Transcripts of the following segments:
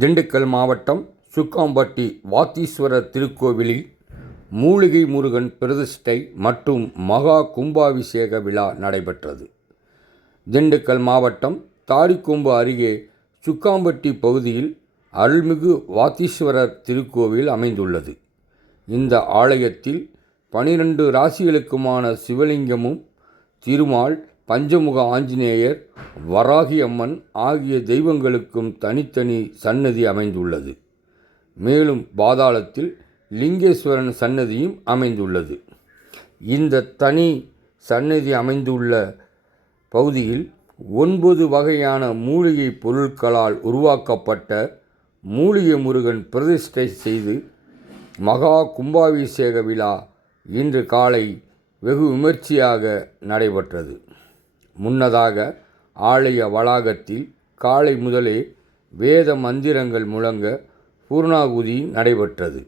திண்டுக்கல் மாவட்டம் சுக்காம்பட்டி வாத்தீஸ்வரர் திருக்கோவிலில் மூலிகை முருகன் பிரதிஷ்டை மற்றும் மகா கும்பாபிஷேக விழா நடைபெற்றது. திண்டுக்கல் மாவட்டம் தாடிக்கொம்பு அருகே சுக்காம்பட்டி பகுதியில் அருள்மிகு வாத்தீஸ்வரர் திருக்கோவில் அமைந்துள்ளது. இந்த ஆலயத்தில் 12 ராசிகளுக்குமான சிவலிங்கமும், திருமால், பஞ்சமுக ஆஞ்சநேயர், வராகி அம்மன் ஆகிய தெய்வங்களுக்கும் தனித்தனி சன்னதி அமைந்துள்ளது. மேலும் பாதாளத்தில் லிங்கேஸ்வரன் சன்னதியும் அமைந்துள்ளது. இந்த தனி சன்னதி அமைந்துள்ள பகுதியில் 9 வகையான மூலிகை பொருட்களால் உருவாக்கப்பட்ட மூலிகை முருகன் பிரதிஷ்டை செய்து மகா கும்பாபிஷேக விழா இன்று காலை வெகு விமர்சையாக நடைபெற்றது. முன்னதாக ஆலய வளாகத்தில் காலை முதலே வேத மந்திரங்கள் முழங்க பூர்ணாகுதி நடைபெற்றது.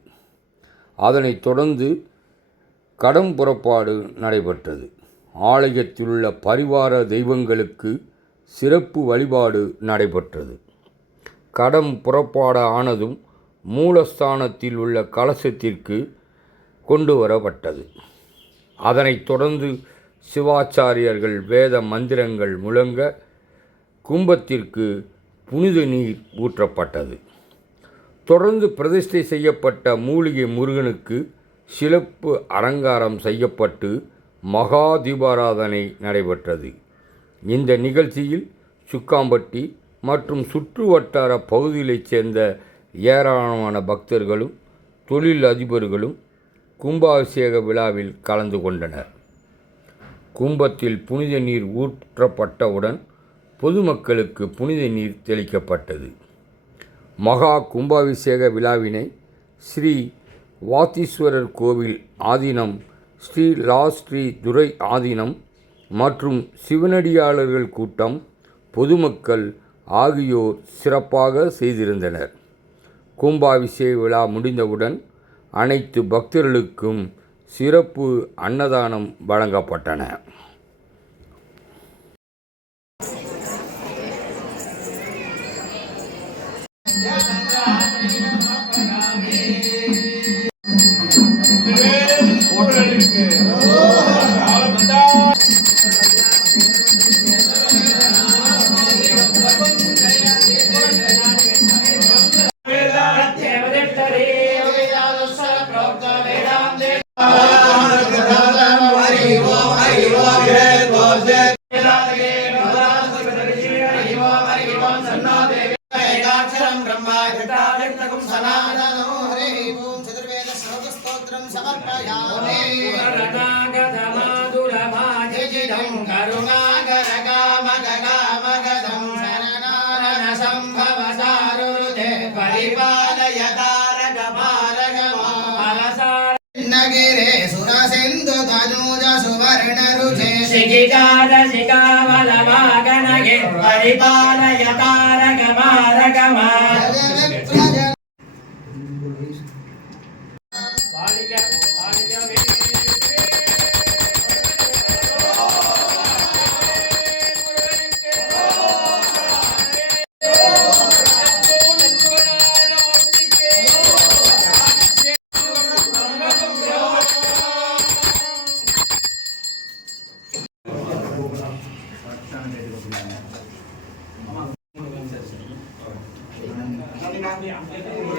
அதனைத் தொடர்ந்து கடம் புறப்பாடு நடைபெற்றது. ஆலயத்திலுள்ள பரிவார தெய்வங்களுக்கு சிறப்பு வழிபாடு நடைபெற்றது. கடம் புறப்பாடு ஆனதும் மூலஸ்தானத்தில் உள்ள கலசத்திற்கு கொண்டு வரப்பட்டது. அதனைத் தொடர்ந்து சிவாச்சாரியர்கள் வேத மந்திரங்கள் முழங்க கும்பத்திற்கு புனித நீர் ஊற்றப்பட்டது. தொடர்ந்து பிரதிஷ்டை செய்யப்பட்ட மூலிகை முருகனுக்கு சிறப்பு அலங்காரம் செய்யப்பட்டு மகா தீபாராதனை நடைபெற்றது. இந்த நிகழ்ச்சியில் சுக்காம்பட்டி மற்றும் சுற்று வட்டார பகுதிகளைச் சேர்ந்த ஏராளமான பக்தர்களும் தொழில் அதிபர்களும் கும்பாபிஷேக விழாவில் கலந்து கொண்டனர். கும்பத்தில் புனித நீர் ஊற்றப்பட்டவுடன் பொதுமக்களுக்கு புனித நீர் தெளிக்கப்பட்டது. மகா கும்பாபிஷேக விழாவினை ஸ்ரீ வாத்தீஸ்வரர் கோவில் ஆதீனம், ஸ்ரீ ஸ்ரீ துரை ஆதீனம் மற்றும் சிவனடியாளர்கள் கூட்டம், பொதுமக்கள் ஆகியோர் சிறப்பாக செய்திருந்தனர். கும்பாபிஷேக விழா முடிந்தவுடன் அனைத்து பக்தர்களுக்கும் சிறப்பு அன்னதானம் வழங்கப்பட்டன. नगिरे सुरसिंधु तनूज सुवर्ण रुचे शिखिजात शिखावलवागनगे परिपालय तारक मारकमा Nanti